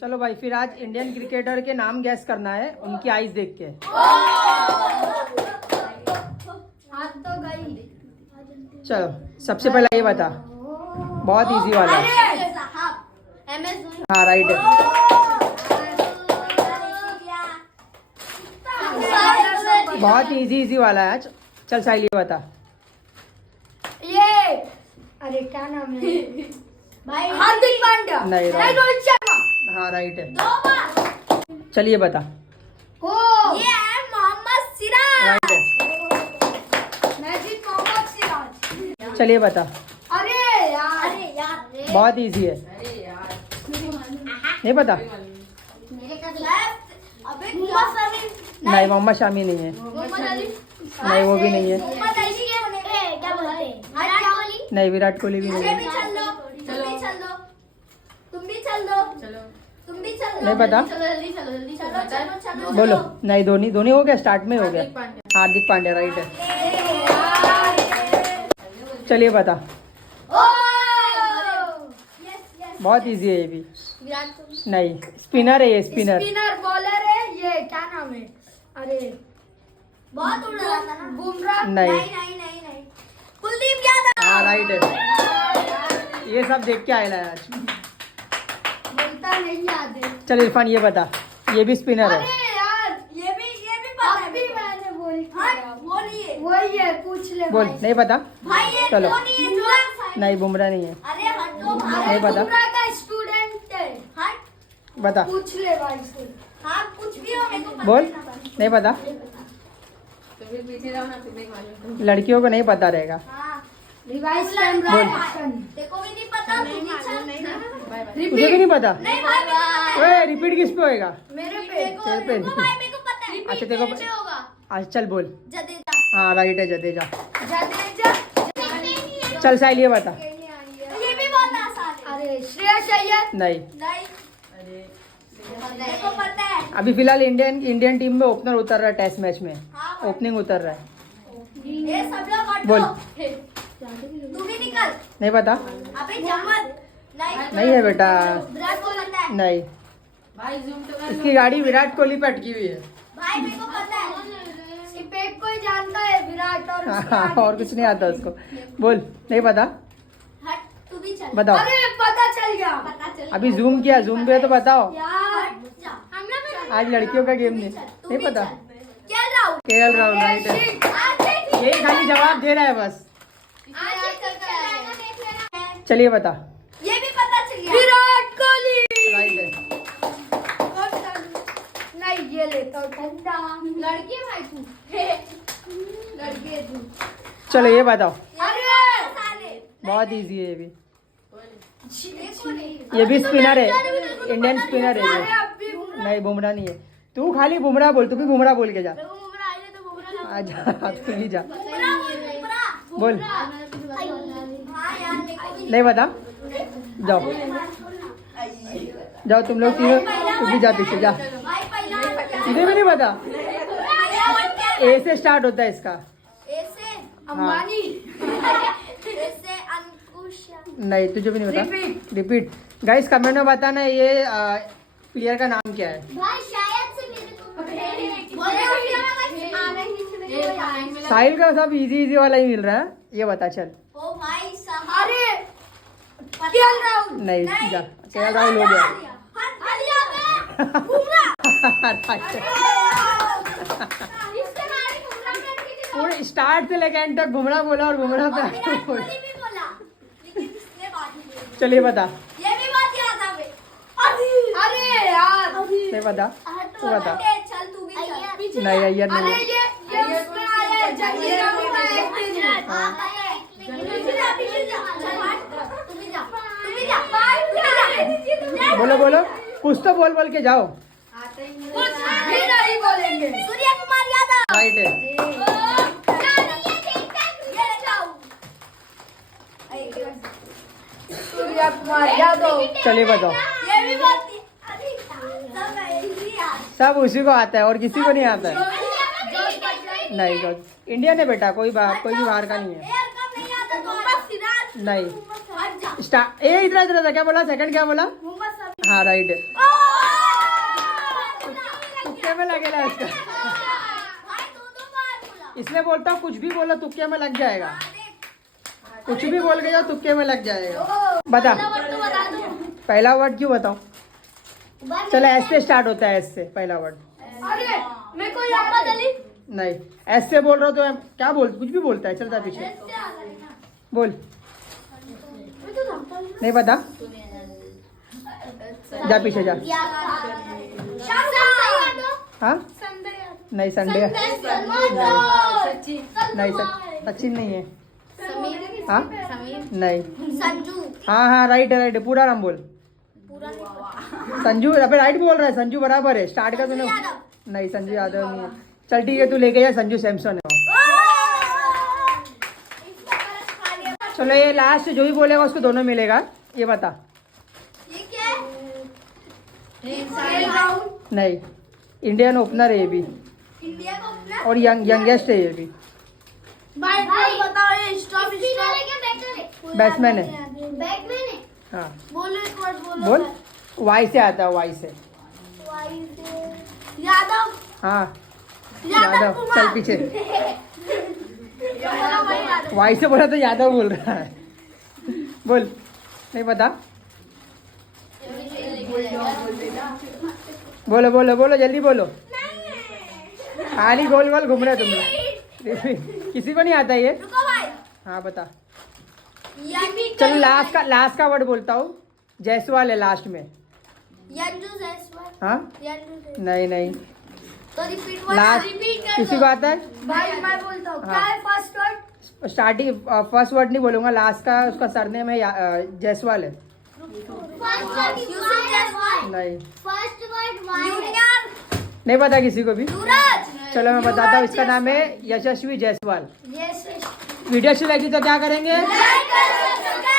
चलो भाई फिर आज इंडियन क्रिकेटर के नाम गैस करना है उनकी आईज देख के। चलो सबसे पहले ये बता, बहुत इजी वाला है। हाँ राइट है। बहुत इजी वाला है आज। चल साहिल ये बता। ये अरे क्या नाम है भाई? हार्दिक पांड्या। नहीं रोहित शर्मा। हाँ राइट है। चलिए बता। ये है मोहम्मद सिराज। राइट है। मैजिक मोहम्मद सिराज। चलिए बता। अरे यार बहुत इजी है। नहीं पता? अबे नहीं मोहम्मद शामी नहीं है। नहीं वो भी नहीं है। क्या बोलते हैं? नहीं विराट कोहली भी नहीं है। तुम भी चल दो। नहीं पता? चलो। बोलो। नहीं धोनी हो गया, स्टार्ट में हो गया। हार्दिक पांड्या राइट है। चलिए बता। बहुत इजी है ये भी। विराट कोहली। नहीं स्पिनर है ये, स्पिनर। बॉलर है ये, क्या नाम है? अरे बहुत उड़ रहा था ना। बुमराह। नहीं कुलदीप यादव। हाँ राइट है। ये सब देख के आया है आज। बोलता नहीं याद है। चल इरफान ये बता, ये भी स्पिनर है। अरे यार ये भी पता है। अभी मैंने बोली। वही है, पूछ ले बोल। भाई। नहीं पता? भाई ये चलो। धोनी है जो। नहीं बुमराह नहीं है। अरे हटो भाई। नहीं पता? बुमराह का स्टूडेंट है। हट। बता। पूछ ले भाई से। हाँ कुछ भी हो, मेरे को पता बोल। नहीं नहीं पता? लड़कियों को नहीं पता रहेगा। हाँ रिवाइज कैमरा एक्शन। देखो भी नहीं पता। तू भी चल। तुझे भी नहीं पता? नहीं भाई मेरे को पता ओए रिपीट किस पे होएगा? है। मेरे पे। तेरे पे। भाई मेरे को पता है। अच्छा तेरे को मेरे पे होगा। अच्छा चल बोल। जडेजा। हाँ राइट है जडेजा। जडेजा। चल साहिल ये बता। ये भी बहुत आसान है। अरे श्रेयस अय्यर। नहीं मेरे को पता है। अभी फिलहाल इंडियन टीम में ओपनर उतर रहा है टेस्ट मैच में। हाँ। ओपनिंग उतर रहा है। ये सब लोग हटो। बोल। तू भी निकल। नहीं पता? अबे जमत। नहीं है बेटा। विराट को पता है। नहीं भाई जूम तो कर इसकी गाड़ी विराट कोहली पे अटकी हुई है। भाई मेरे को पता है। सिपेक को ही जानता है विराट और उसके हाँ आगे और कुछ नहीं आता उसको। बोल। नहीं पता? हट तू भी चल। बताओ। अरे पता चल गया। पता चल अभी जूम किया, जूम पे तो बताओ। यार आज लड़कियों का गेम नहीं पता? केएल केएल राहुल राइट है। यही खाली जवाब दे रहा है बस। चलिए बता। ये भी पता चल गया। विराट कोहली। राइट है। नहीं ये लेता हूँ ठंडा। लड़की है भाई तू। लड़की है तू। चलो ये बताओ। अरे बहुत इजी है ये भी। ये ये भी स्पिनर है, इंडियन स्पिनर है ये। नहीं बुमराह नहीं है। तू खाली बुमराह बोल, तू भी बुमराह बोल के जा। आजा तू भी जा। बोल। नहीं बता? जाओ जाओ तुम लोग तीनों, तू भी जा पीछे जा। तुझे भी नहीं पता? ए से स्टार्ट होता है इसका। अंबानी। नहीं तुझे भी नहीं पता? रिपीट। गाइस कमेंट में बताना ये प्लेयर का नाम क्या है। साहिल का सब इजी वाला ही मिल रहा है। ये बता चल। ओ भाई साहब। अरे केएल राहुल। नहीं जा, केएल राहुल हो गया। पूरे स्टार्ट से लेकर एंड तक बुमराह बोला और बुमराह पे चलिए बता। ये भी बात याद आ गई। अरे यार नहीं पता? तू बता। चल तू भी चल। नहीं अय्यर नहीं अरे है। ये उसमें आया है जंगली राहुल का एक्टिंग। हाँ। बोलो बोलो, कुछ तो बोल बोल के जाओ। नहीं बोलेंगे। सूर्य कुमार यादव। राइट है। सूर्य कुमार यादव। चलिए बताओ। ये भी बहुत सब उसी को आता है और किसी को नहीं आता है। नहीं जो इंडिया ने बेटा, कोई भी बाहर का नहीं है। नहीं स्टार्ट। ए इधर इधर क्या बोला? सेकंड क्या बोला? हाँ राइट है। लगेगा इसका। भाई दो बार बोला। इसलिए बोलता हूँ कुछ भी बोलो तुक्के में लग जाएगा, कुछ भी बोल के जाओ तुक्के में लग जाएगा। बता तो बता दो। पहला वर्ड क्यों बताऊं? चलो एस से स्टार्ट होता है, एस से पहला वर्ड। अरे मेरे को याद आ गई। नहीं एस से बोल रहा हो तो क्या बोल, कुछ भी बोलता है। चलता पीछे बोल, नहीं पता, जा पीछे जा। हाँ नहीं संडे नहीं, सचिन नहीं है। हाँ नहीं, संजू। हाँ राइट है, राइट है, पूरा नाम बोल। पूरा नहीं पता। संजू, अबे राइट बोल रहा है, संजू बराबर है। स्टार्ट का तूने नहीं, संजू यादव नहीं है। चल ठीक है, तू लेके जा, संजू सैमसन है। चलो ये लास्ट जो भी बोलेगा उसको दोनों मिलेगा। ये बता। ये क्या है? नहीं, इंडियन ओपनर है ये भी, इंडिया का ओपनर। और यंगेस्ट है ये भी। भाई बताओ ये स्टॉप स्पिनर है क्या बैटर है? बैट्समैन है। बैट्समैन है। हाँ बोलो एक वर्ड बोलो। बोल, वाई से आता है, वाई से। यादव। हाँ यादव यादव, चल पीछे। वाई से बोला तो यादव बोल रहा है। बोल, नहीं पता, बोलो बोलो बोलो, जल्दी बोलो। खाली गोल गोल घूम रहे तुम लोग, किसी को नहीं आता ये। रुको भाई। हाँ बता। यमी चलो लास्ट का वर्ड बोलता हूँ, जायसवाल है लास्ट में। यंजू जयसवाल। हाँ यंजू। नहीं नहीं, तो रिपीट लास्ट किसी को आता है? भाई मैं बोलता हूँ। हाँ। क्या है first word? Starting first word नहीं बोलूंगा, लास्ट का उसका सरनेम है जायसवाल है। First word Yusuf Jaiswal. नहीं फर्स्ट वर्ड जूनियर नहीं पता किसी को भी। सूरज। चलो मैं बताता हूँ, इसका नाम है यशस्वी जायसवाल। यस। वीडियो अच्छी लगी तो क्या करेंगे? लाइक करो, सब्सक्राइब